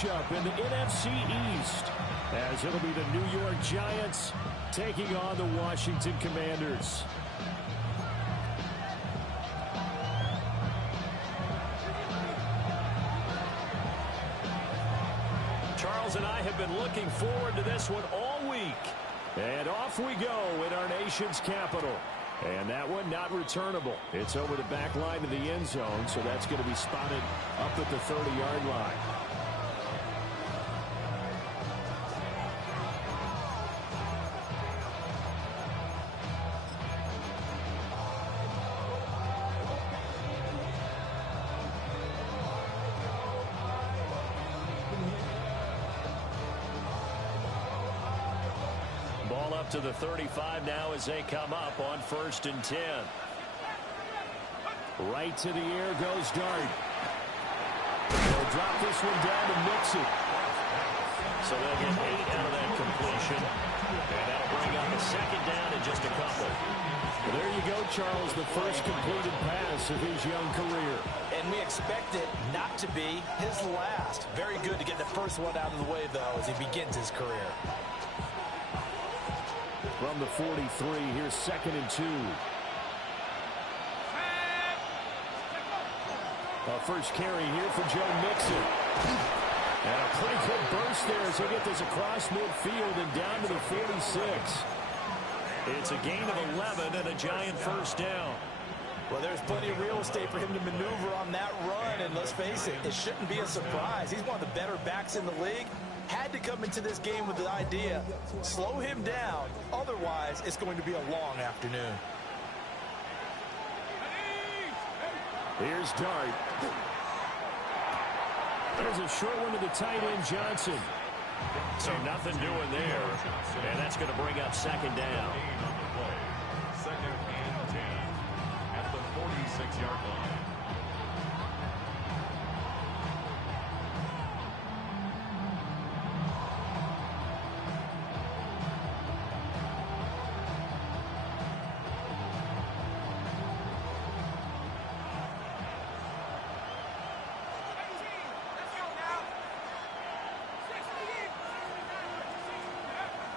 matchup in the NFC East, as it'll be the New York Giants taking on the Washington Commanders. Charles and I have been looking forward to this one all week. And off we go in our nation's capital. And that one not returnable. It's over the back line of the end zone, so that's going to be spotted up at the 30-yard line. Ball up to the 35 now as they come up on 1st and 10. Right to the air goes Dart. They'll drop this one down to Mixon. So they'll get 8 out of that completion. And that'll bring up a 2nd down in just a couple. Well, there you go, Charles, the first completed pass of his young career. And we expect it not to be his last. Very good to get the first one out of the way, though, as he begins his career. From the 43, here's 2nd and 2. First carry here for Joe Mixon. And a pretty good burst there as he'll get this across midfield and down to the 46. It's a gain of 11 and a Giant first down. Well, there's plenty of real estate for him to maneuver on that run, and let's face it, it shouldn't be a surprise. He's one of the better backs in the league. Had to come into this game with the idea, slow him down, otherwise it's going to be a long afternoon. Here's Dart. There's a short one to the tight end, Johnson. So nothing doing there, and that's going to bring up 2nd down. 2nd and 10 at the 46-yard line.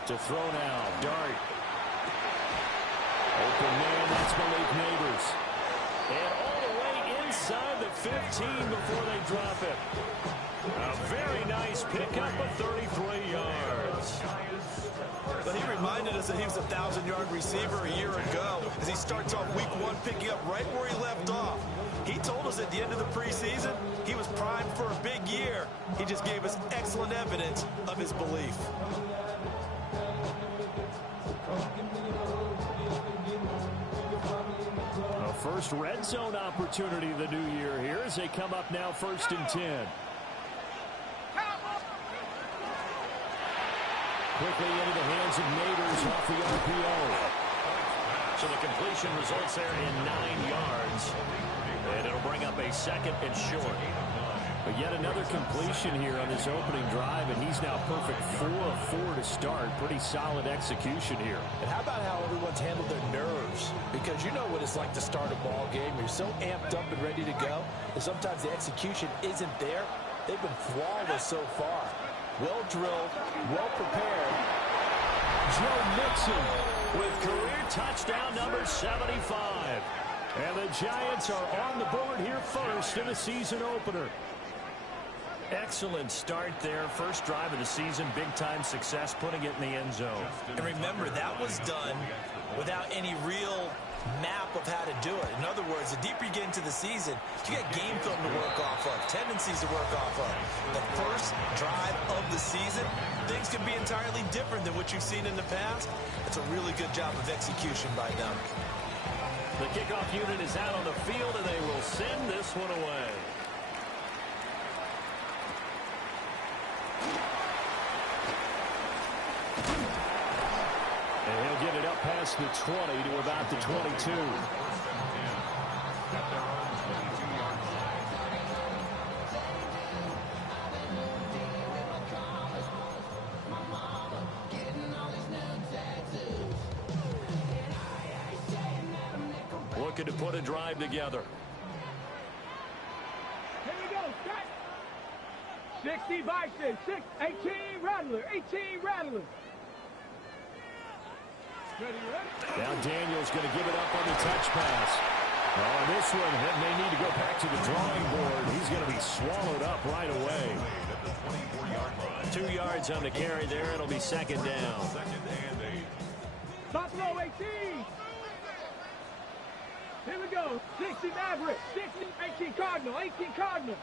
To throw now, Dart. Open man, that's Malik Neighbors. And all the way inside the 15 before they drop it. A very nice pickup of 33 yards. But he reminded us that he was a 1,000-yard receiver a year ago as he starts off week 1 picking up right where he left off. He told us at the end of the preseason he was primed for a big year. He just gave us excellent evidence of his belief. A first red zone opportunity of the new year here as they come up now 1st and 10. Quickly into the hands of Neighbors off the RPO. So the completion results there in 9 yards. And it'll bring up a 2nd and short. But yet another completion here on this opening drive, and he's now perfect 4 of 4 to start. Pretty solid execution here. And how about how everyone's handled their nerves? Because you know what it's like to start a ball game. You're so amped up and ready to go, and sometimes the execution isn't there. They've been flawless so far. Well drilled, well prepared. Joe Mixon with career touchdown number 75. And the Giants are on the board here first in the season opener. Excellent start there. First drive of the season, big-time success, putting it in the end zone. And remember, that was done without any real map of how to do it. In other words, the deeper you get into the season, you got game film to work off of, tendencies to work off of. The first drive of the season, things can be entirely different than what you've seen in the past. It's a really good job of execution by them. The kickoff unit is out on the field, and they will send this one away. And he'll get it up past the 20 to about the 22. Looking to put a drive together. Here we go. Set. 60 Bison, 18 Rattler, 18 Rattler. Now Daniels going to give it up on the touch pass. On this one, he may need to go back to the drawing board. He's going to be swallowed up right away. 2 yards on the carry there. It'll be second down. Buffalo 18. Here we go. 60 Maverick, 60, 18 Cardinal, 18 Cardinal.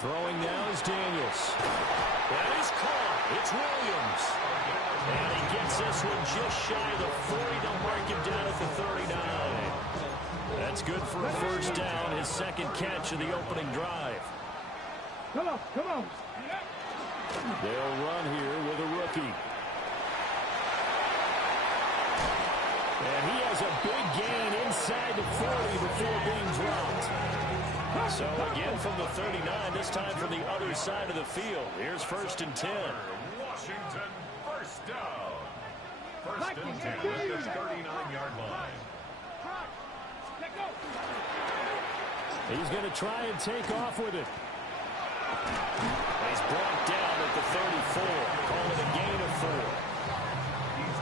Throwing now is Daniels. That is caught. It's Williams. And he gets this one just shy of the 40. They'll mark him down at the 39. That's good for a first down, his second catch of the opening drive. Come on, come on. They'll run here with a rookie. And he has a big gain inside the 40 before being dropped. So again from the 39, this time from the other side of the field. Here's 1st and 10. Washington, first down. 1st and 10 at the 39-yard line. He's going to try and take off with it. He's brought down at the 34. Call it a gain of 4.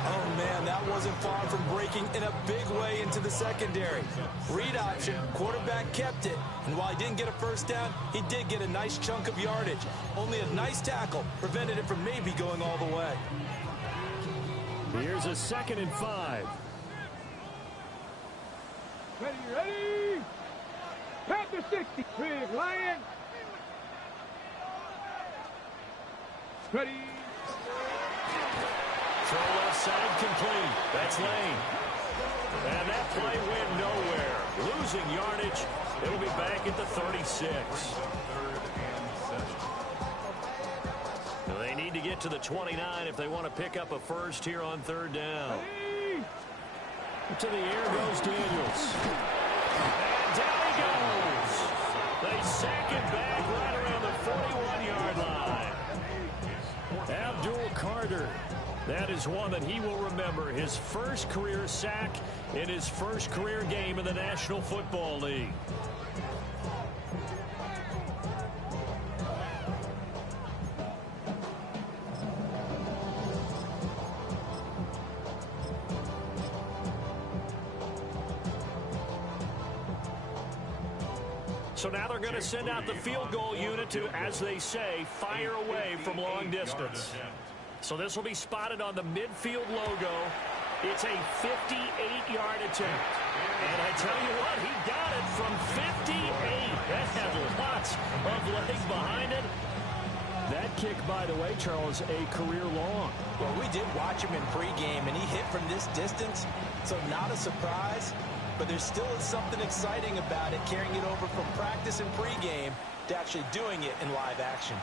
Oh, man, that wasn't far from breaking in a big way into the secondary. Read option, quarterback kept it. And while he didn't get a first down, he did get a nice chunk of yardage. Only a nice tackle prevented it from maybe going all the way. Here's a 2nd and 5. Ready, ready. Panther 60. Big Lion. Ready. Throw left side complete. That's Lane. And that play went nowhere. Losing yardage. It'll be back at the 36. They need to get to the 29 if they want to pick up a first here on 3rd down. To the air goes Daniels. And down he goes. They sack him back right around the 41-yard line. Abdul Carter. That is one that he will remember. His first career sack in his first career game in the National Football League. So now they're going to send out the field goal unit to, as they say, fire away from long distance. So this will be spotted on the midfield logo. It's a 58-yard attempt. And I tell you what, he got it from 58. That had lots of legs behind it. That kick, by the way, Charles, a career long. Well, we did watch him in pregame, and he hit from this distance, so not a surprise. But there still is something exciting about it, carrying it over from practice and pregame to actually doing it in live action.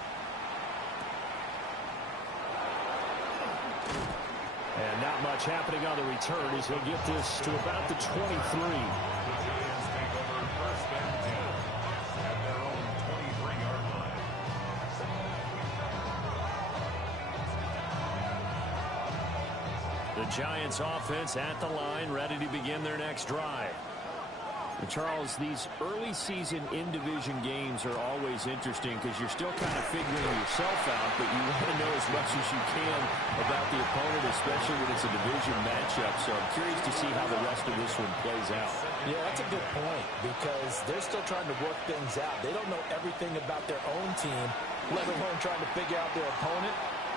And not much happening on the return as he'll get this to about the 23. The Giants offense at the line, ready to begin their next drive. And Charles, these early season in-division games are always interesting because you're still kind of figuring yourself out, but you want to know as much as you can about the opponent, especially when it's a division matchup. So I'm curious to see how the rest of this one plays out. Yeah, that's a good point because they're still trying to work things out. They don't know everything about their own team, let alone trying to figure out their opponent.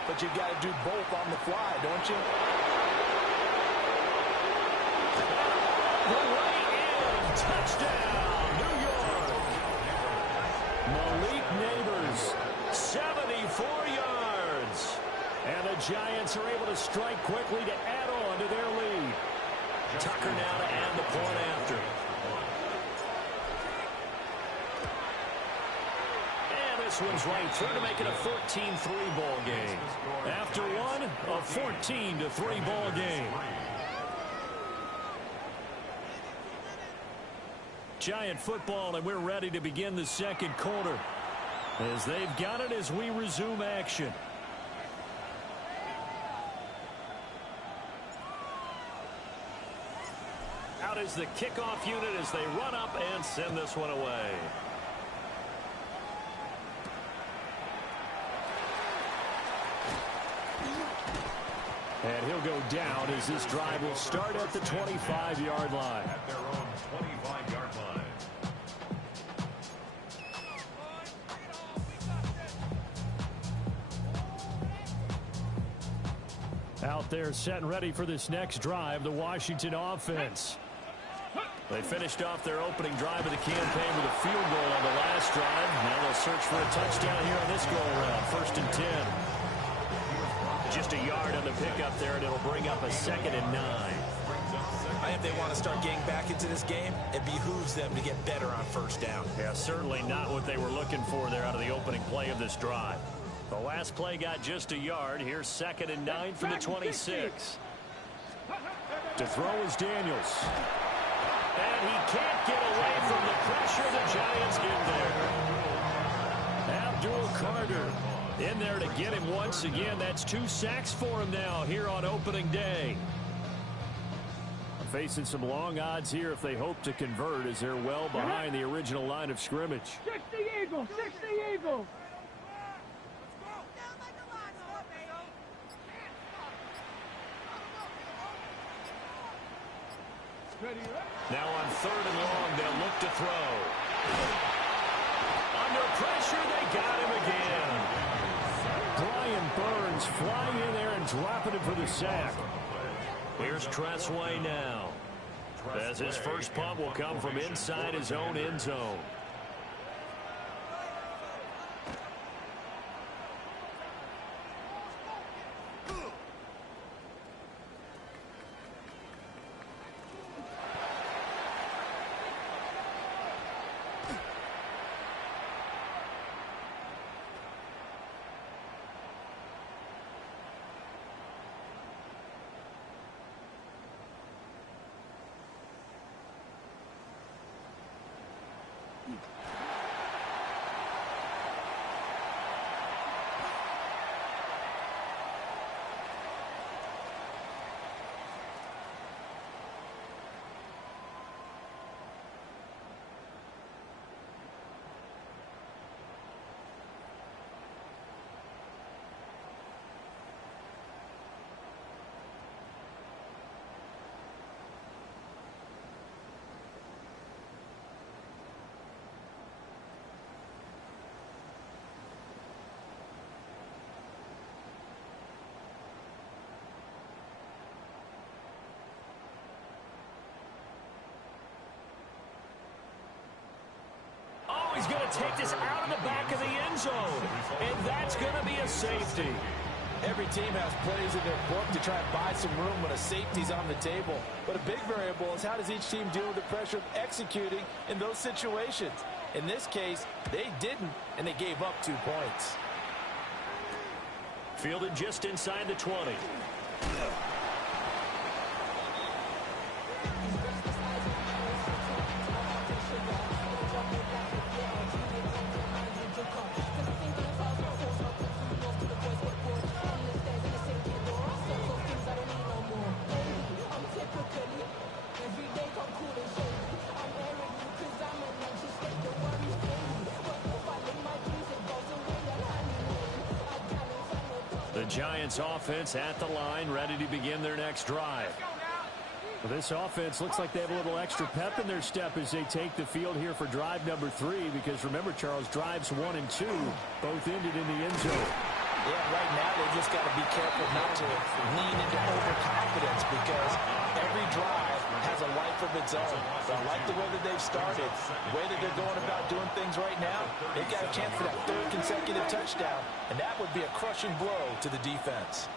But you've got to do both on the fly, don't you? Touchdown, New York. Malik Neighbors, 74 yards. And the Giants are able to strike quickly to add on to their lead. Tucker now to add the point after. And this one's right through to make it a 14-3 ball game. After one, a 14-3 ball game. Giant football, and we're ready to begin the second quarter as they've got it as we resume action. Out is the kickoff unit as they run up and send this one away. And he'll go down as this drive will start at the 25-yard line. At their own 25-yard line. Out there set and ready for this next drive, the Washington offense. They finished off their opening drive of the campaign with a field goal on the last drive. Now they'll search for a touchdown here on this go-around. 1st and 10. Just a yard on the pickup there, and it'll bring up a 2nd and 9. I think they want to start getting back into this game. It behooves them to get better on 1st down. Yeah, certainly not what they were looking for there out of the opening play of this drive. The last play got just a yard. Here's 2nd and 9 from the 26. To throw is Daniels. And he can't get away from the pressure the Giants give there. Abdul Carter in there to get him once again. That's 2 sacks for him now here on opening day. Facing some long odds here if they hope to convert, as they're well behind the original line of scrimmage. 60 Eagles! 60 Eagles! Now on 3rd and long, they'll look to throw. Under pressure, they got him again. Brian Burns flying in there and dropping him for the sack. Here's Tressway now, as his first punt will come from inside his own end zone. He's going to take this out of the back of the end zone, and that's going to be a safety. Every team has plays in their book to try and buy some room when a safety's on the table. But a big variable is how does each team deal with the pressure of executing in those situations. In this case, they didn't, and they gave up 2 points. Fielded just inside the 20. The Giants offense at the line, ready to begin their next drive. Well, this offense looks like they have a little extra pep in their step as they take the field here for drive number 3, because remember, Charles, drives 1 and 2 both ended in the end zone. Yeah, right now they just got to be careful not to lean into overconfidence, because every drive has a life of its own. So I like the way that they've started, the way that they're going about doing things right now. They've got a chance for that 3rd consecutive touchdown, and that would be a crushing blow to the defense.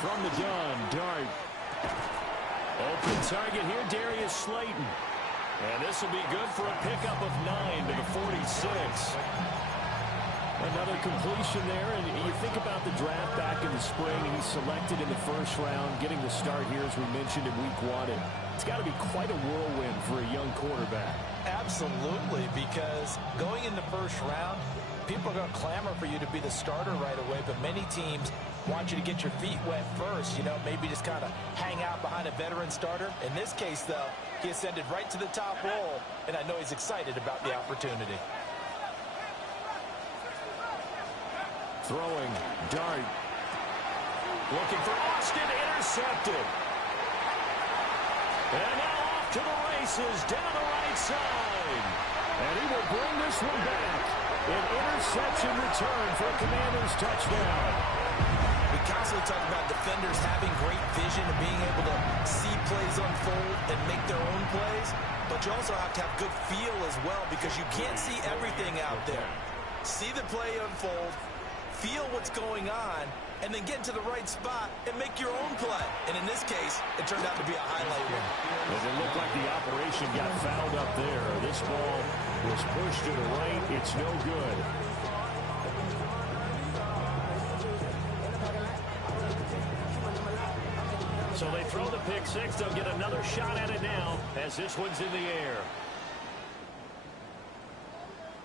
From the gun, Dart. Open target here, Darius Slayton. And this will be good for a pickup of 9 to the 46. Another completion there, and you think about the draft back in the spring. He's selected in the 1st round, getting the start here, as we mentioned, in week 1. And it's got to be quite a whirlwind for a young quarterback. Absolutely, because going in the 1st round, people are going to clamor for you to be the starter right away, but many teams want you to get your feet wet first, you know, maybe just kind of hang out behind a veteran starter. In this case, though, he ascended right to the top role, and I know he's excited about the opportunity. Throwing, Dart. Looking for Austin, intercepted. And now off to the races, down the right side. And he will bring this one back. An interception return for a Commanders touchdown. We constantly talk about defenders having great vision and being able to see plays unfold and make their own plays. But you also have to have good feel as well because you can't see everything out there. See the play unfold, feel what's going on, and then get into the right spot and make your own play. And in this case, it turned out to be a highlight one. As it looked like the operation got fouled up there. This ball was pushed to the right. It's no good. So they throw the pick six. They'll get another shot at it now as this one's in the air.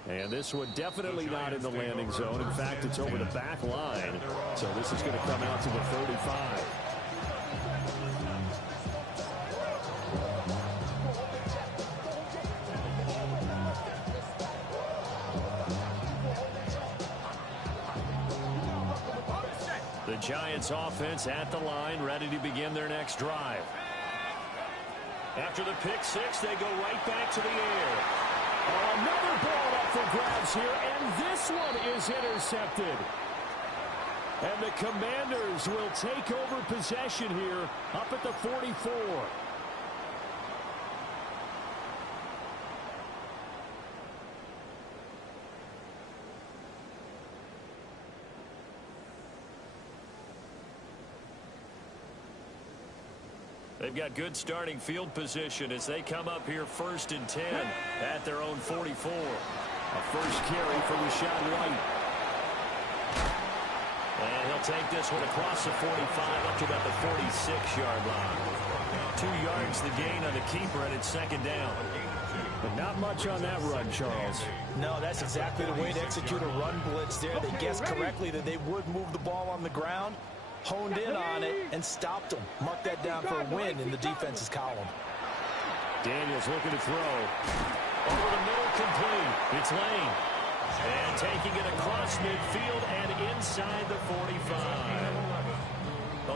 And this one definitely not in the landing zone. In fact, it's over the back line. So this is going to come out to the 35. The Giants offense at the line, ready to begin their next drive. After the pick six, they go right back to the air. Another ball up for grabs here, and this one is intercepted. And the Commanders will take over possession here up at the 44. They've got good starting field position as they come up here 1st and 10 at their own 44. A first carry for Rachaad White. And he'll take this one across the 45 up to about the 46-yard line. 2 yards the gain on the keeper, and it's 2nd down. But not much on that run, Charles. No, that's exactly the way to execute a run blitz there. They guessed correctly that they would move the ball on the ground, honed in on it, and stopped them. Mark that down for a win in the defense's column. Daniels looking to throw. Over the middle, complete. It's Lane. And taking it across midfield and inside the 45.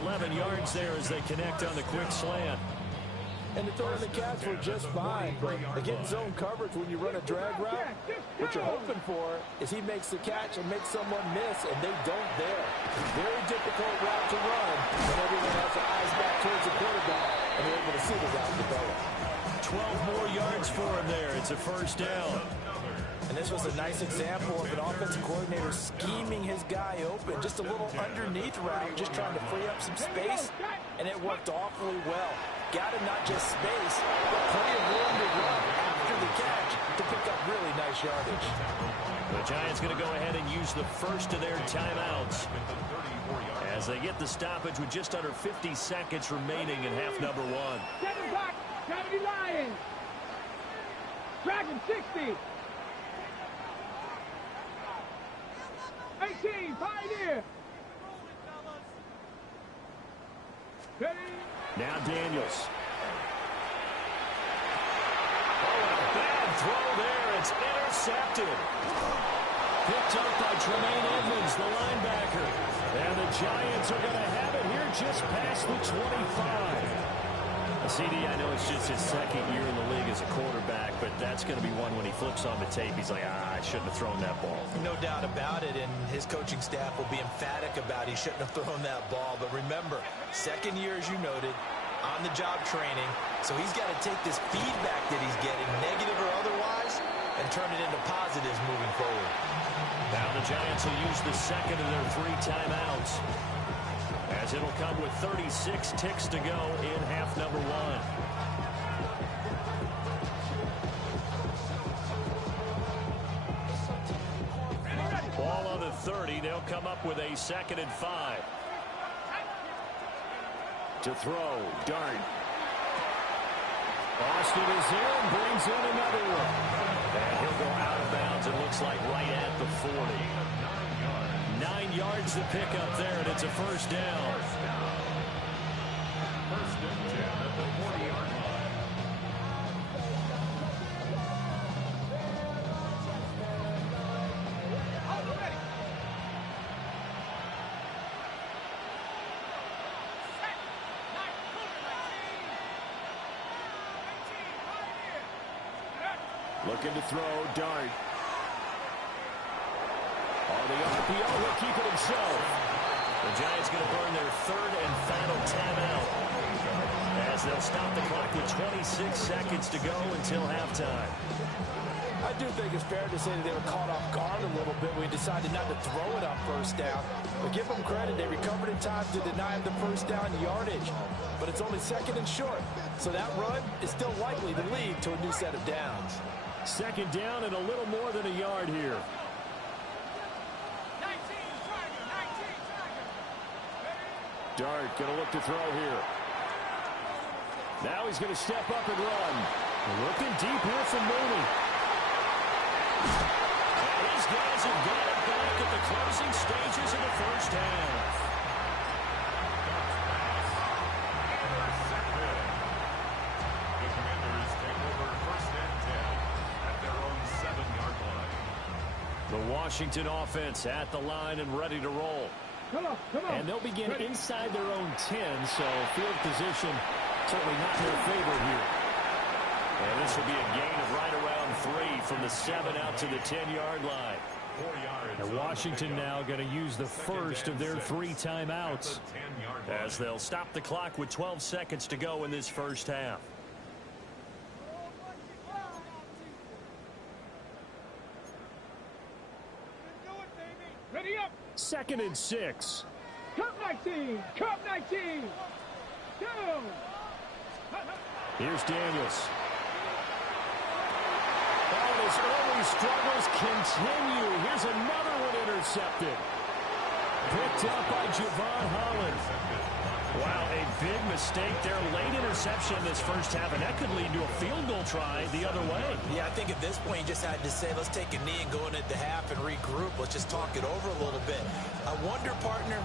11 yards there as they connect on the quick slant. And the throw and the catch were just fine. But again, zone coverage when you run a drag route, what you're hoping for is he makes the catch and makes someone miss, and they don't there. Very difficult route to run when everyone has their eyes back towards the quarterback and they're able to see the route develop. 12 more yards for him there. It's a first down. And this was a nice example of an offensive coordinator scheming his guy open. Just a little underneath route, just trying to free up some space, and it worked awfully well. Got him not just space, but plenty of room to run after the catch to pick up really nice yardage. The Giants going to go ahead and use the first of their timeouts as they get the stoppage with just under 50 seconds remaining in half number 1. 7 o'clock, Trinity Lions. Dragon 60. 18, Pioneer. Ready? Now Daniels. Oh, a bad throw there. It's intercepted. Picked up by Tremaine Edmonds, the linebacker. And the Giants are going to have it here just past the 25. CD, I know it's just his 2nd year in the league as a quarterback, but that's going to be one when he flips on the tape, he's like, I shouldn't have thrown that ball. No doubt about it, and his coaching staff will be emphatic about he shouldn't have thrown that ball. But remember, 2nd year, as you noted, on-the-job training, so he's got to take this feedback that he's getting, negative or otherwise, and turn it into positives moving forward. Now the Giants will use the 2nd of their 3 timeouts, as it'll come with 36 ticks to go in half number 1. Ball on the 30. They'll come up with a 2nd and 5. To throw, Dart. Austin is there and brings in another one. And he'll go out of bounds, it looks like right at the 40. 9 yards to pick up there, and it's a first down. First and 10 at the 40-yard line. Looking to throw, Dart. On the RPO, he'll keep it himself. The Giants going to burn their third and final timeout as they'll stop the clock with 26 seconds to go until halftime. I do think it's fair to say that they were caught off guard a little bit when we decided not to throw it on first down. But give them credit, they recovered in time to deny the first down yardage. But it's only second and short, so that run is still likely to lead to a new set of downs. Second down and a little more than a yard here. Dart going to look to throw here. Now he's going to step up and run. Looking deep here from Mooney. And these guys have got it back at the closing stages of the first half. The Commanders take over first and 10 at their own 7-yard line. The Washington offense at the line and ready to roll. Come on. And they'll begin inside their own 10, so field position certainly not in their favor here. And this will be a gain of right around 3 from the 7 out to the 10-yard line. 4 yards. And Washington now going to use the first of their 3 timeouts as they'll stop the clock with 12 seconds to go in this first half. Ready up. 2nd and 6. Cup 19. Cup 19. Down. Here's Daniels. And his early struggles continue. Here's another one intercepted. Picked up by Javon Holland. Wow, a big mistake there. Late interception in this first half, and that could lead to a field goal try the other way. Yeah, I think at this point you just had to say, let's take a knee and go into the half and regroup. Let's just talk it over a little bit. I wonder, partner,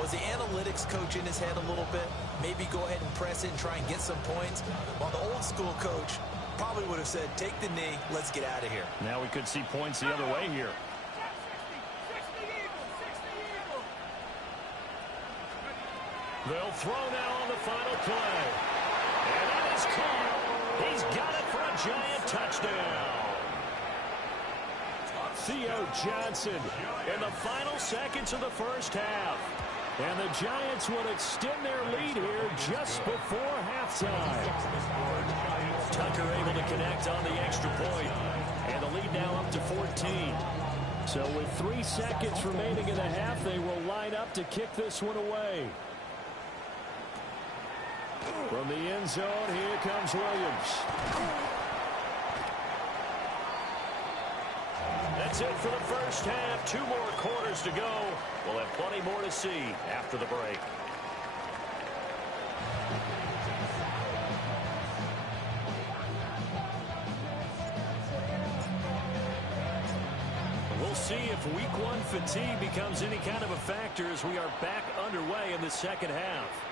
was the analytics coach in his head a little bit? Maybe go ahead and press it and try and get some points. While the old school coach probably would have said, take the knee, let's get out of here. Now we could see points the other way here. They'll throw now on the final play. And it is caught. He's got it for a Giant touchdown. Theo Johnson in the final seconds of the first half. And the Giants will extend their lead here just before halftime. Tucker able to connect on the extra point. And the lead now up to 14. So with 3 seconds remaining in the half, they will line up to kick this one away. From the end zone, here comes Williams. That's it for the first half. 2 more quarters to go. We'll have plenty more to see after the break. We'll see if week 1 fatigue becomes any kind of a factor as we are back underway in the second half.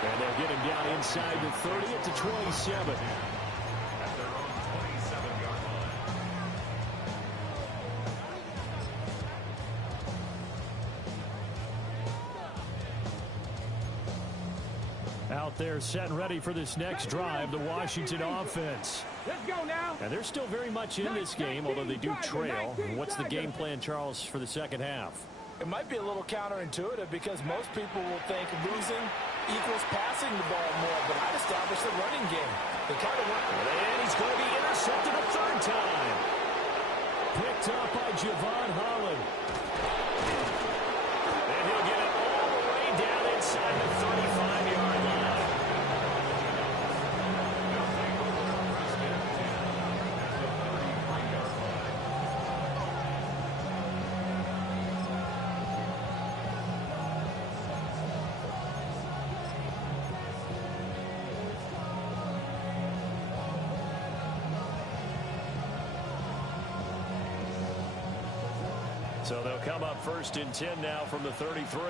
And they'll get him down inside the 30 at the 27. At their own 27-yard line. Out there set and ready for this next drive, the Washington offense. Let's go now. And they're still very much in this game, although they do trail. What's the game plan, Charles, for the second half? It might be a little counterintuitive because most people will think losing equals passing the ball more, but I'd establish the running game. They kind of want. And he's going to be intercepted a 3rd time. Picked up by Javon Holland. And he'll get it all the way down inside the 35-yard line. So they'll come up 1st and 10 now from the 33.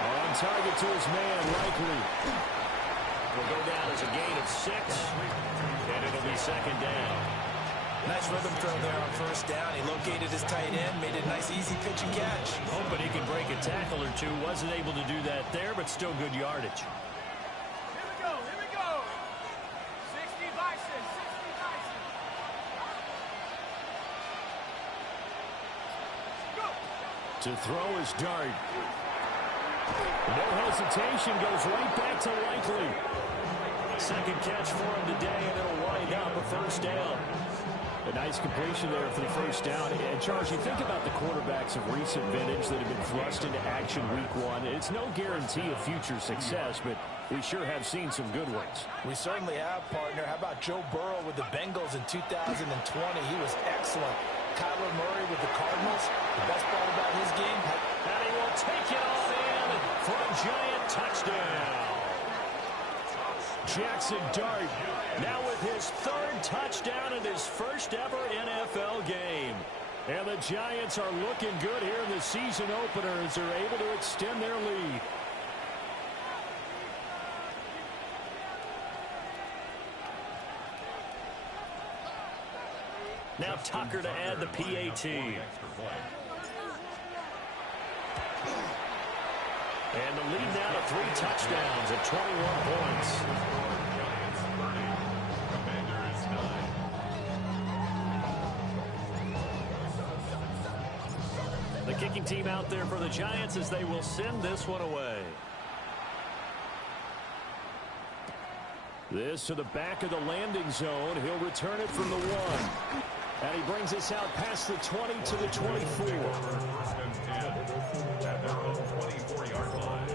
On target to his man, Likely. Will go down as a gain of 6, and it'll be 2nd down. Nice rhythm throw there on first down. He located his tight end, made a nice easy pitch and catch. Hoping he can break a tackle or two. Wasn't able to do that there, but still good yardage. Here we go, here we go. 60 Bison, 60 Bison. Go. To throw is Dart. No hesitation, goes right back to Likely. Second catch for him today, and it'll wind up a first down. A nice completion there for the first down. And, Charles, you think about the quarterbacks of recent vintage that have been thrust into action week one. It's no guarantee of future success, but we sure have seen some good ones. We certainly have, partner. How about Joe Burrow with the Bengals in 2020? He was excellent. Kyler Murray with the Cardinals. The best part about his game. And he will take it off in for a giant touchdown. Jackson Dart now with his third touchdown in his first ever NFL game. And the Giants are looking good here in the season opener as they're able to extend their lead. Now Tucker to add the PAT. And the lead now to 3 touchdowns at 21 points. The kicking team out there for the Giants as they will send this one away. This to the back of the landing zone. He'll return it from the 1. And he brings us out past the 20 to the 24. First and 10 at their own 24-yard line.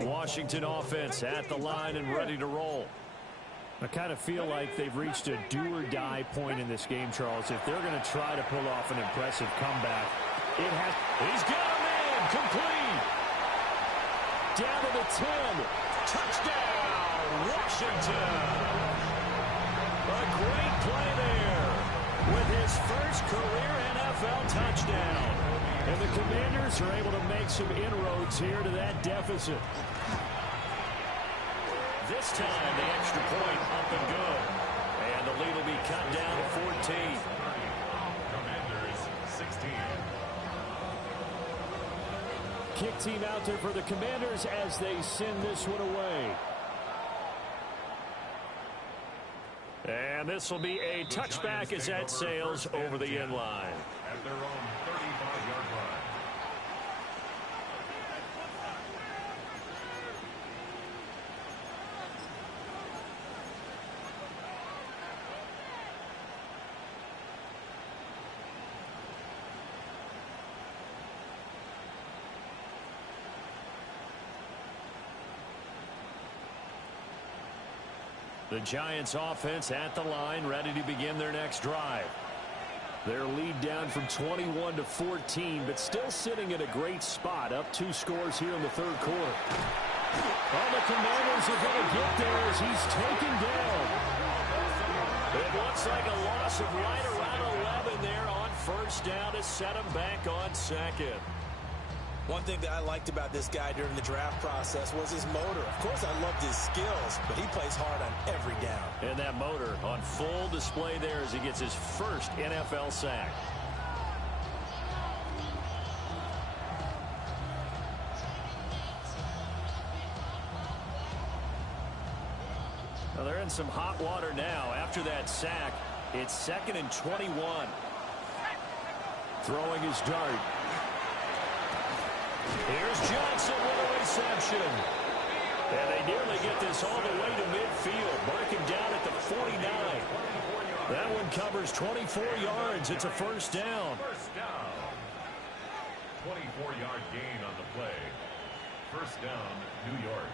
The Washington offense at the line and ready to roll. I kind of feel like they've reached a do-or-die point in this game, Charles. If they're going to try to pull off an impressive comeback, he's got a man complete. Down to the 10. Touchdown, Washington. A great play there with his first career NFL touchdown. And the Commanders are able to make some inroads here to that deficit. This time, the extra point up and good. And the lead will be cut down to 14. Commanders 16. Kick team out there for the Commanders as they send this one away. And this will be a touchback as that sails over the end line. At their own 35-yard line. The Giants offense at the line, ready to begin their next drive. Their lead down from 21 to 14, but still sitting at a great spot, up 2 scores here in the third quarter. All the Commanders are going to get there as he's taken down. It looks like a loss of right around 11 there on first down to set him back on second. One thing that I liked about this guy during the draft process was his motor. Of course, I loved his skills, but he plays hard on every down. And that motor on full display there as he gets his first NFL sack. Well, they're in some hot water now. After that sack, it's 2nd and 21. Throwing his Dart. Here's Johnson with a reception. And they nearly get this all the way to midfield. Marking down at the 49. That one covers 24 yards. It's a first down. First down. 24-yard gain on the play. First down, New York.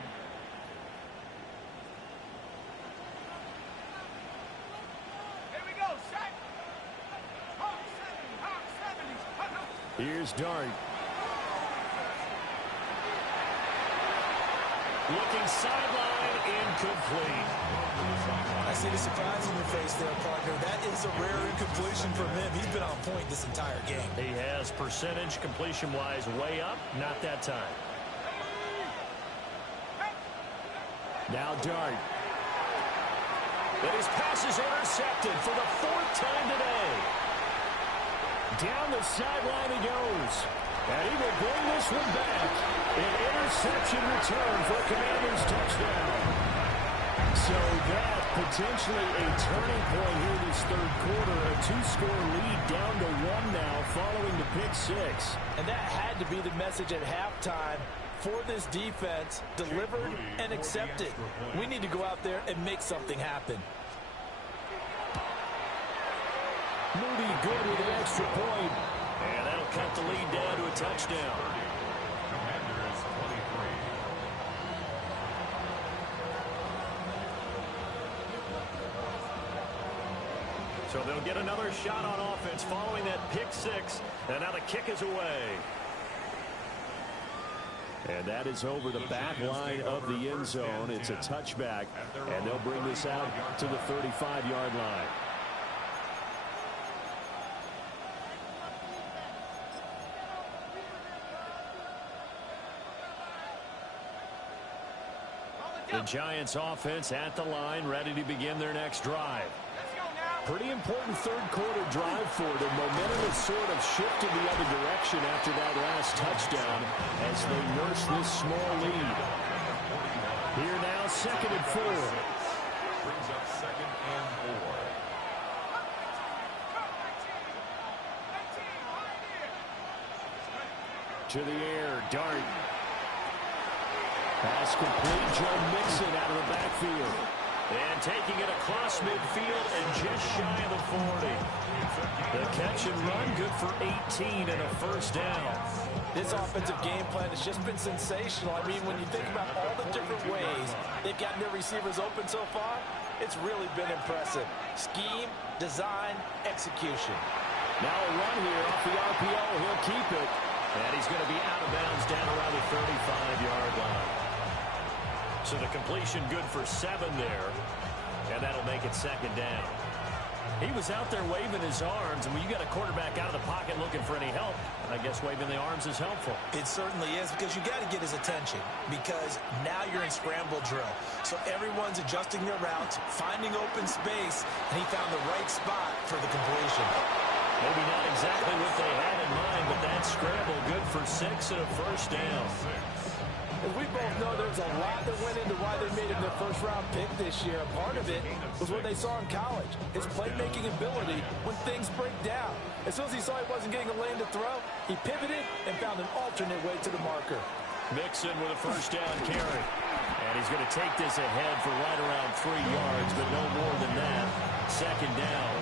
Here we go, set. Hawk 70s. Here's Dart. Looking sideline, incomplete. I see the surprise in your face there, partner. That is a rare incompletion from him. He's been on point this entire game. He has percentage completion-wise way up, not that time. Now Dart. And his pass is intercepted for the 4th time today. Down the sideline he goes. And he will bring this one back. An interception return for a Commanders touchdown. So that potentially a turning point here this third quarter. A 2-score lead down to 1 now following the pick 6. And that had to be the message at halftime for this defense. Delivered and accepted. We need to go out there and make something happen. Moody good with an extra point. And that'll cut the lead down to a touchdown. Commanders 23. So they'll get another shot on offense following that pick 6. And now the kick is away. And that is over the back line of the end zone. It's a touchback. And they'll bring this out to the 35-yard line. The Giants offense at the line, ready to begin their next drive. Pretty important third quarter drive for them. Momentum has sort of shifted the other direction after that last touchdown as they nurse this small lead. Here now, 2nd and 4. Brings up 2nd and 4. To the air, Dart. Pass complete, Joe Mixon out of the backfield. And taking it across midfield and just shy of the 40. The catch and run, good for 18 and a first down. This offensive game plan has just been sensational. I mean, when you think about all the different ways they've gotten their receivers open so far, it's really been impressive. Scheme, design, execution. Now a run here off the RPO. He'll keep it. And he's going to be out of bounds down around the 35-yard line. So the completion good for 7 there. And that'll make it 2nd down. He was out there waving his arms. And when you got a quarterback out of the pocket looking for any help, I guess waving the arms is helpful. It certainly is, because you got to get his attention, because now you're in scramble drill. So everyone's adjusting their routes, finding open space, and he found the right spot for the completion. Maybe not exactly what they had in mind, but that scramble good for 6 and a first down. As we both know, there's a lot that went into why they made him their first-round pick this year. A part of it was what they saw in college, his playmaking ability when things break down. As soon as he saw he wasn't getting a lane to throw, he pivoted and found an alternate way to the marker. Mixon with a first down carry. And he's going to take this ahead for right around 3 yards, but no more than that. 2nd down.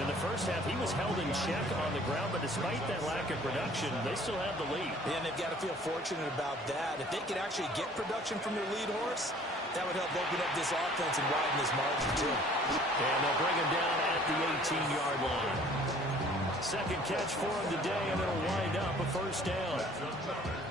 In the first half, he was held in check on the ground, but despite that lack of production, they still have the lead. And they've got to feel fortunate about that. If they could actually get production from their lead horse, that would help open up this offense and widen this margin, too. And they'll bring him down at the 18-yard line. 2nd catch for him today, and it'll wind up a first down.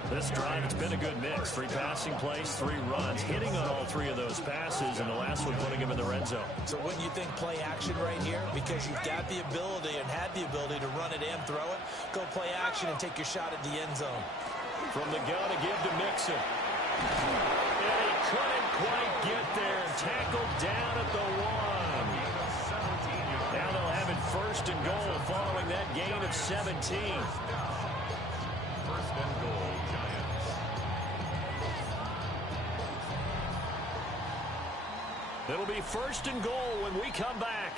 This drive, it's been a good mix. 3 passing plays, 3 runs, hitting on all 3 of those passes, and the last one putting him in the red zone. So wouldn't you think play action right here? Because you've got the ability and had the ability to run it and throw it. Go play action and take your shot at the end zone. From the gun to give to Mixon. And he couldn't quite get there. Tackled down at the 1. Now they'll have it 1st and goal following that gain of 17. 1st and goal, Giants. It'll be 1st and goal when we come back.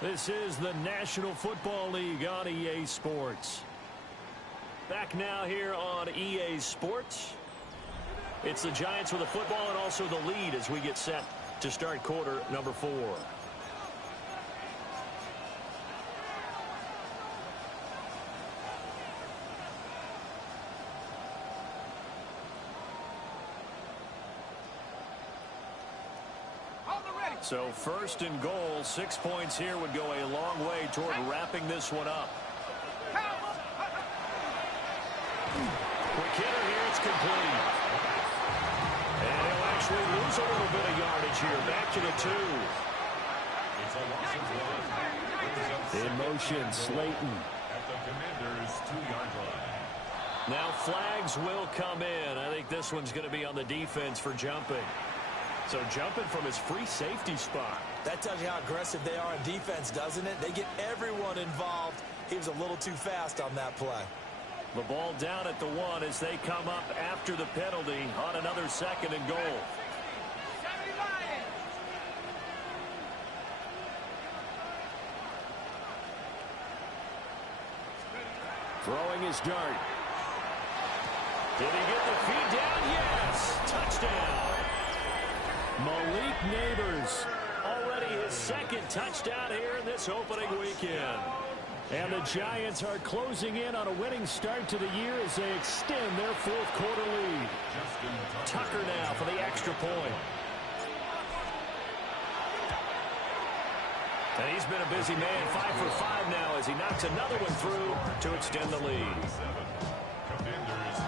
This is the National Football League on EA Sports. Back now here on EA Sports. It's the Giants with the football and also the lead as we get set to start quarter number 4. So 1st and goal, 6 points here would go a long way toward wrapping this one up. Quick hitter here, it's complete. And he'll actually lose a little bit of yardage here. Back to the 2. It's a loss of 1. In motion, Slayton. At the Commanders' 2-yard line. Now flags will come in. I think this one's going to be on the defense for jumping. So jumping from his free safety spot. That tells you how aggressive they are on defense, doesn't it? They get everyone involved. He was a little too fast on that play. The ball down at the 1 as they come up after the penalty on another 2nd and goal. Throwing his dart. Did he get the feed down? Yes! Touchdown! Malik Nabers, already his 2nd touchdown here in this opening weekend. And the Giants are closing in on a winning start to the year as they extend their 4th quarter lead. Tucker now for the extra point. And he's been a busy man, 5 for 5 now as he knocks another one through to extend the lead. Commanders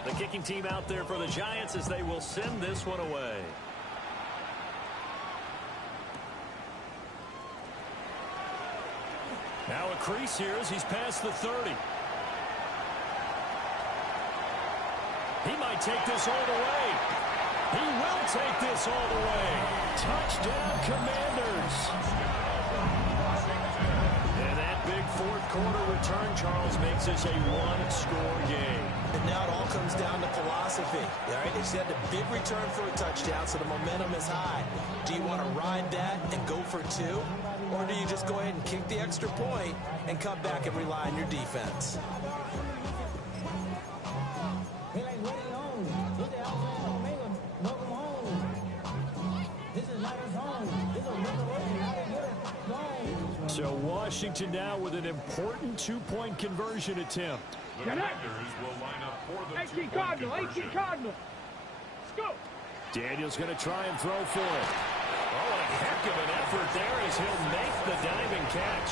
23. The kicking team out there for the Giants as they will send this one away. Now a crease here as he's past the 30. He might take this all the way. He will take this all the way. Touchdown, Commanders. And that big 4th quarter return, Charles, makes this a 1-score game. And now it all comes down to philosophy. All right, they said a big return for a touchdown, so the momentum is high. Do you want to ride that and go for 2? Or do you just go ahead and kick the extra point and come back and rely on your defense? So Washington now with an important 2-point conversion attempt. The Commanders will line up for the 18 2-point Cardinal, 18 conversion. Cardinal. Let's go. Daniel's going to try and throw for it. Oh, a heck of an effort there as he'll make the diving catch.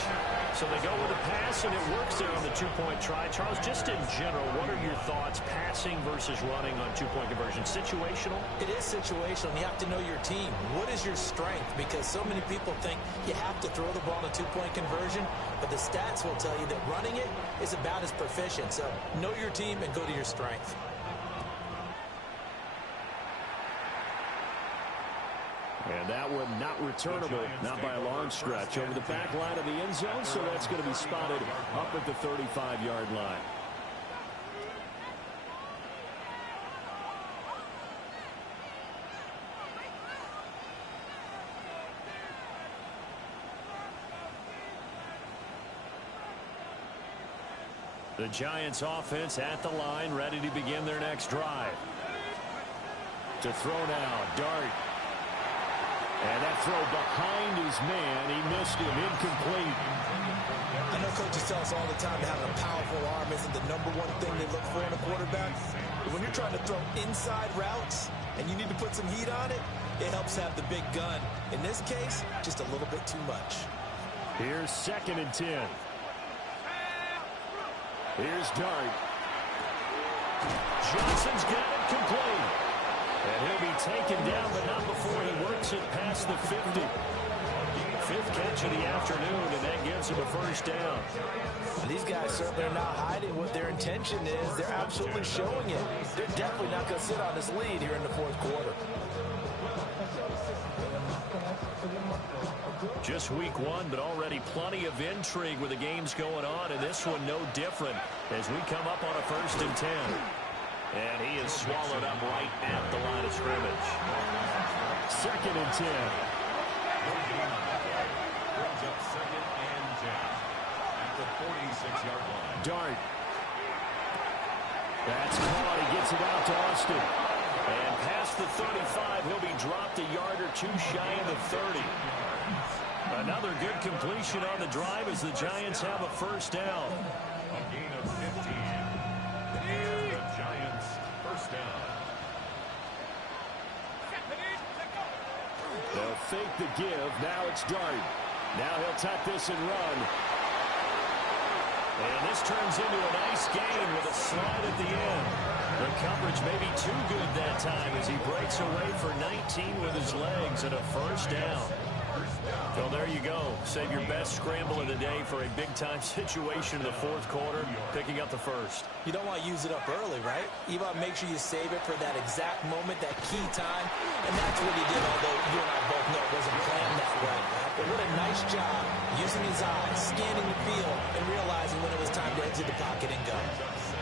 So they go with a pass, and it works there on the 2-point try. Charles, just in general, what are your thoughts passing versus running on 2-point conversion? Situational? It is situational. You have to know your team. What is your strength? Because so many people think you have to throw the ball in a 2-point conversion, but the stats will tell you that running it is about as proficient. So know your team and go to your strength. And that one not returnable, not by a long stretch, over the back line of the end zone, so that's going to be spotted up at the 35-yard line. The Giants offense at the line, ready to begin their next drive. To throw now, Dart. And that throw behind his man. He missed him, incomplete. I know coaches tell us all the time that having a powerful arm isn't the #1 thing they look for in a quarterback. But when you're trying to throw inside routes and you need to put some heat on it, it helps have the big gun. In this case, just a little bit too much. Here's 2nd and 10. Here's Dart. Johnson's got it complete. And he'll be taken down, but not before he works it past the 50. 5th catch of the afternoon, and that gives him a first down. These guys certainly are not hiding what their intention is. They're absolutely showing it. They're definitely not going to sit on this lead here in the 4th quarter. Just week 1, but already plenty of intrigue with the games going on, and this one no different as we come up on a 1st and 10. And he is swallowed up right at the line of scrimmage. 2nd and 10. Brings up 2nd and 10 at the 46-yard line. Dart. That's caught. He gets it out to Austin. And past the 35, he'll be dropped a yard or 2 shy of the 30. Another good completion on the drive as the Giants have a first down. A gain of 15. And the Giants first down. They'll fake the give. Now it's Dart. Now he'll tuck this and run. And this turns into a nice gain with a slide at the end. The coverage may be too good that time as he breaks away for 19 with his legs and a first down. Well, there you go. Save your best scramble of the day for a big-time situation in the fourth quarter, picking up the first. You don't want to use it up early, right? You want to make sure you save it for that exact moment, that key time, and that's what he did, although you and I both know it wasn't planned that way. But what a nice job using his eyes, scanning the field, and realizing when it was time to exit the pocket and go.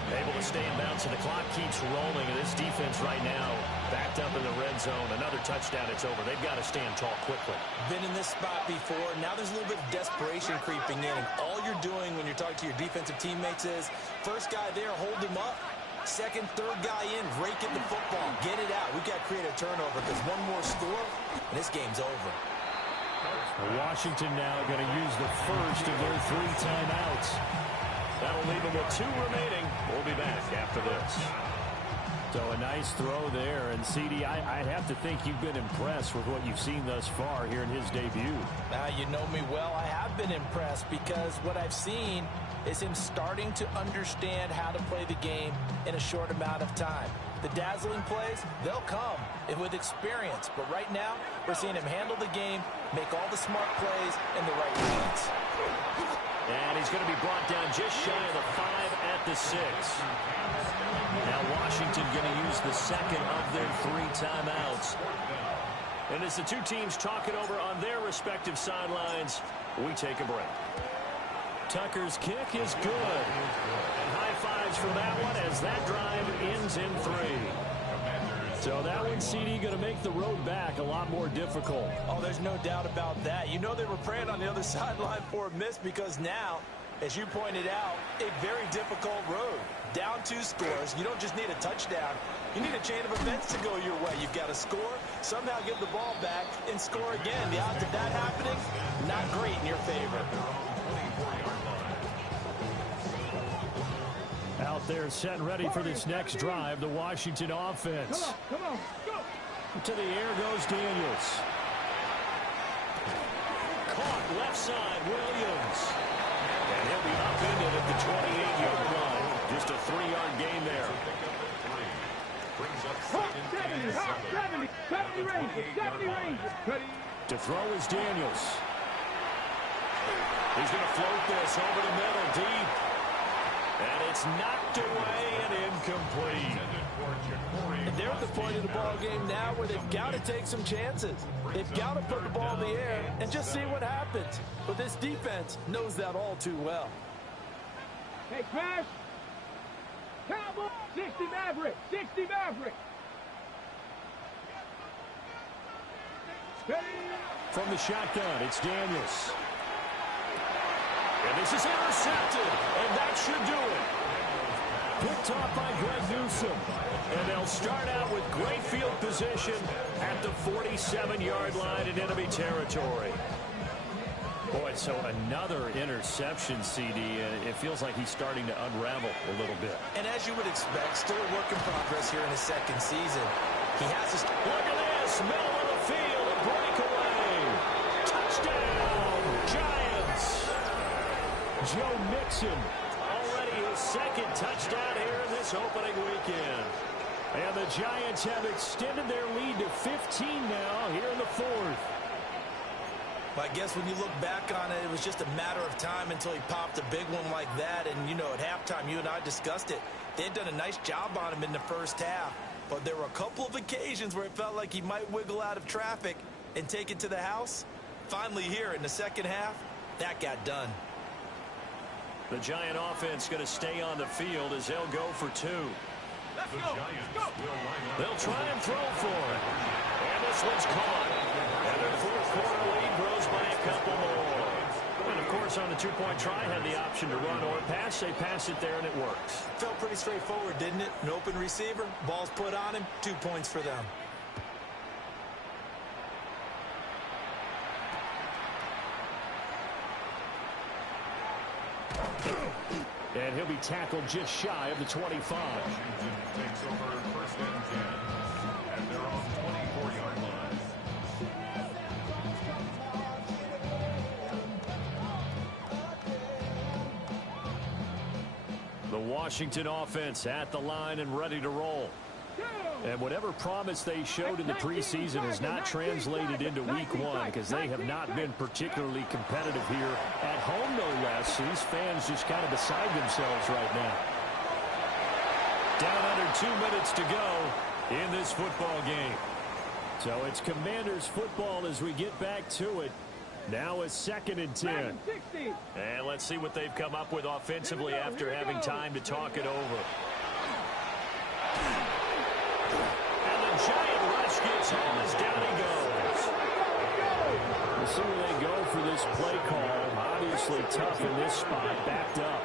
Able to stay in bounds, and the clock keeps rolling. And this defense right now backed up in the red zone. Another touchdown, it's over. They've got to stand tall quickly. Been in this spot before. Now there's a little bit of desperation creeping in. And all you're doing when you're talking to your defensive teammates is, first guy there, hold him up. Second, third guy in, rake in the football. Get it out. We've got to create a turnover because one more score, and this game's over. Washington now going to use the first of their 3 timeouts. That'll leave them with 2 remaining. We'll be back after this. So a nice throw there. And, CD, I have to think you've been impressed with what you've seen thus far here in his debut. You know me well. I have been impressed because what I've seen is him starting to understand how to play the game in a short amount of time. The dazzling plays, they'll come with experience. But right now, we're seeing him handle the game, make all the smart plays, and the right reads. And he's going to be brought down just shy of the 5 at the 6. Now Washington going to use the second of their 3 timeouts. And as the two teams talk it over on their respective sidelines, we take a break. Tucker's kick is good. And high fives for that one as that drive ends in 3. So that one, CD, going to make the road back a lot more difficult. Oh, there's no doubt about that. You know they were praying on the other sideline for a miss because now, as you pointed out, a very difficult road. Down 2 scores. You don't just need a touchdown. You need a chain of events to go your way. You've got to score, somehow get the ball back, and score again. The odds of that happening, not great in your favor. Out there set and ready for this next drive, the Washington offense. Come on, go. To the air goes Daniels. Caught left side, Williams. And he'll be upended at the 28-yard line. Just a 3-yard gain there. 70 Rangers. To throw is Daniels. He's going to float this over the middle, deep. And it's knocked away and incomplete. And they're at the point of the ball game now where they've got to take some chances. They've got to put the ball in the air and just see what happens. But this defense knows that all too well. Hey, Crash. Cowboy. 60 Maverick. 60 Maverick. From the shotgun, it's Daniels. And this is intercepted, and that should do it. Picked off by Greg Newsome. And they'll start out with great field position at the 47-yard line in enemy territory. Boy, so another interception, CD, and it feels like he's starting to unravel a little bit. And as you would expect, still a work in progress here in his second season. He has to... Look at this, middle of the field, a breakaway. Touchdown, Giants. Joe Mixon, already his second touchdown here in this opening weekend. And the Giants have extended their lead to 15 now here in the 4th. Well, I guess when you look back on it, it was just a matter of time until he popped a big one like that. And, you know, at halftime, you and I discussed it. They had done a nice job on him in the first half. But there were a couple of occasions where it felt like he might wiggle out of traffic and take it to the house. Finally here in the second half, that got done. The Giant offense going to stay on the field as they'll go for 2. Let's go. They'll try and throw for it. And this one's caught. And their fourth quarter lead grows by a couple more. And, of course, on the 2-point try, had the option to run or pass. They pass it there, and it works. Felt pretty straightforward, didn't it? An open receiver, ball's put on him, 2 points for them. And he'll be tackled just shy of the 25. Washington takes over first and 10 at their own 24-yard line. The Washington offense at the line and ready to roll. And whatever promise they showed in the preseason has not translated into week one because they have not been particularly competitive here at home, no less. These fans just kind of beside themselves right now. Down under 2 minutes to go in this football game. So it's Commanders football as we get back to it. Now a 2nd and 10. And let's see what they've come up with offensively after having time to talk it over. And the giant rush gets home as down he goes. We'll see where they go for this play call. Obviously tough in this spot, backed up.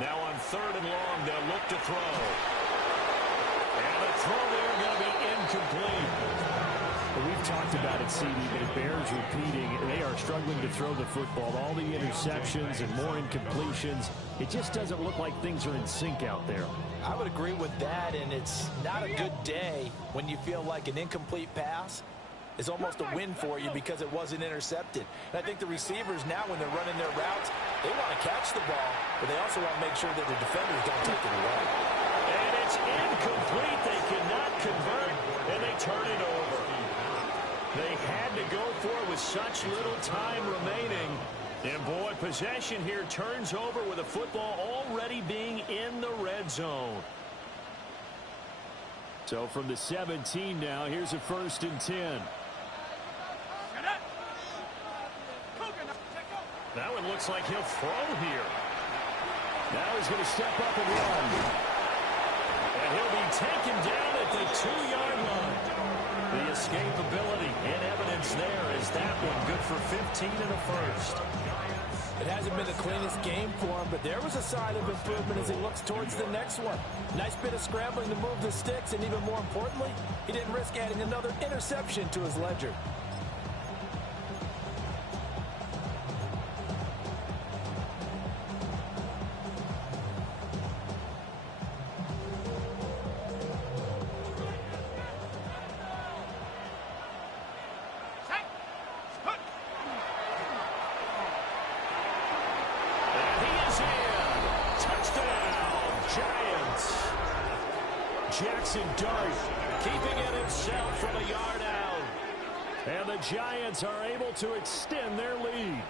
Now on 3rd and long, they'll look to throw. And the throw there going to be incomplete. Well, we've talked about it, CD, but it bears repeating. They are struggling to throw the football. All the interceptions and more incompletions. It just doesn't look like things are in sync out there. I would agree with that, and it's not a good day when you feel like an incomplete pass is almost a win for you because it wasn't intercepted. And I think the receivers now, when they're running their routes, they want to catch the ball, but they also want to make sure that the defenders don't take it away. And it's incomplete. They cannot convert, and they turn it over. They had to go for it with such little time remaining. And, boy, possession here turns over with a football already being in the red zone. So from the 17 now, here's a 1st and 10. Now it looks like he'll throw here. Now he's going to step up and run. And he'll be taken down at the 2-yard line. The escapability and evidence there is that one good for 15 in the first. It hasn't been the cleanest game for him, but there was a sign of improvement as he looks towards the next one. Nice bit of scrambling to move the sticks, and even more importantly, he didn't risk adding another interception to his ledger. Jackson Dart keeping it himself from a yard out. And the Giants are able to extend their lead.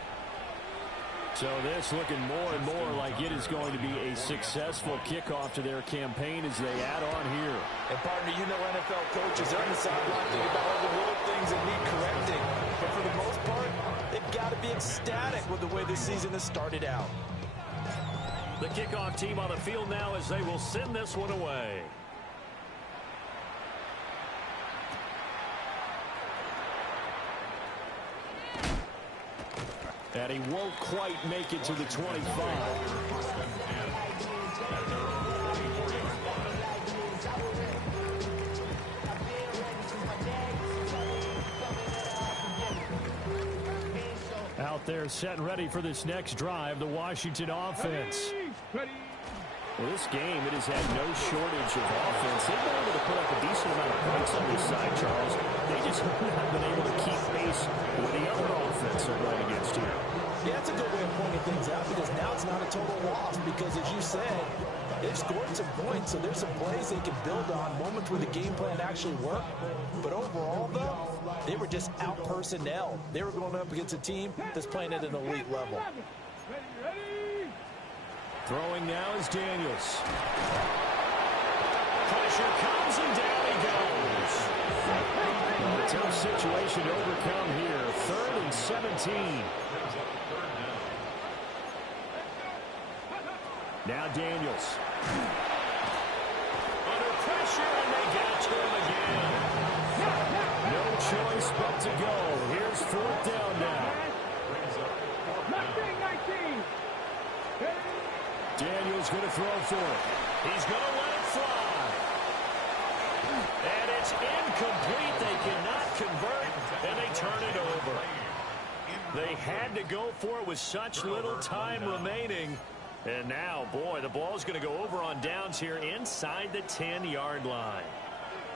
So this looking more and more like it is going to be a successful kickoff to their campaign as they add on here. And partner, you know NFL coaches are on the sideline thinking about all the little things that need correcting. But for the most part, they've got to be ecstatic with the way this season has started out. The kickoff team on the field now as they will send this one away. And he won't quite make it to the 25. Out there set and ready for this next drive, the Washington offense. Well, this game, it has had no shortage of offense. They've been able to put up a decent amount of points on this side, Charles. They just haven't been able to keep pace with the other offense they're going against here. Yeah, that's a good way of pointing things out because now it's not a total loss because, as you said, they've scored some points, so there's some plays they can build on, moments where the game plan actually worked. But overall, though, they were just out-personnel. They were going up against a team that's playing at an elite level. Throwing now is Daniels. Pressure comes and down he goes. A tough situation to overcome here. 3rd and 17. Now Daniels. Under pressure and they get it to him again. No choice but to go. Here's 4th down now. Daniels going to throw for it. He's going to let it fly. And it's incomplete. They cannot convert, and they turn it over. They had to go for it with such little time remaining. And now, boy, the ball's going to go over on downs here inside the 10-yard line.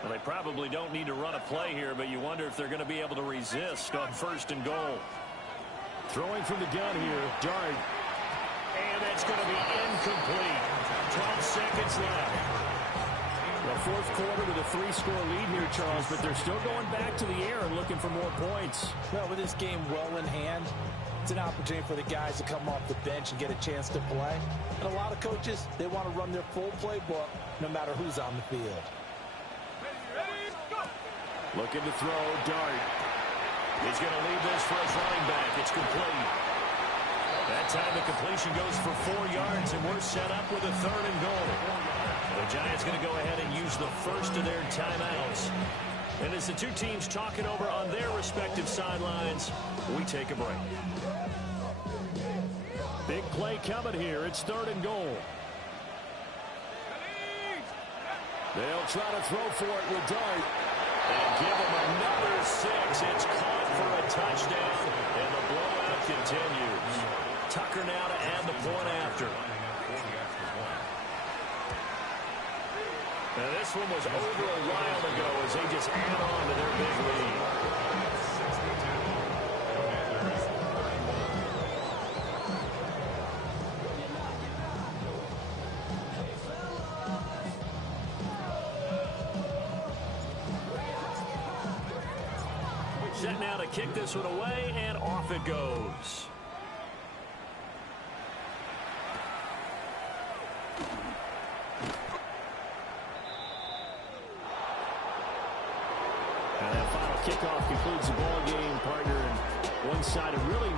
Well, they probably don't need to run a play here, but you wonder if they're going to be able to resist on 1st and goal. Throwing from the gun here, Dart. And that's going to be incomplete. 12 seconds left. The fourth quarter with a 3-score lead here, Charles, but they're still going back to the air and looking for more points. Well, with this game well in hand, it's an opportunity for the guys to come off the bench and get a chance to play. And a lot of coaches, they want to run their full playbook no matter who's on the field. Looking to throw, Dart. He's going to leave this for his running back. It's complete. That time the completion goes for 4 yards, and we're set up with a 3rd and goal. The Giants going to go ahead and use the first of their timeouts. And as the two teams talking over on their respective sidelines, we take a break. Big play coming here. It's 3rd and goal. They'll try to throw for it with Dart. And give him another 6. It's caught for a touchdown, and the blowout continues. Tucker now to add the point after. Now this one was over a while ago as they just add on to their big lead. Set now to kick this one away, and off it goes. And that final kickoff concludes the ball game, partner, and one side of really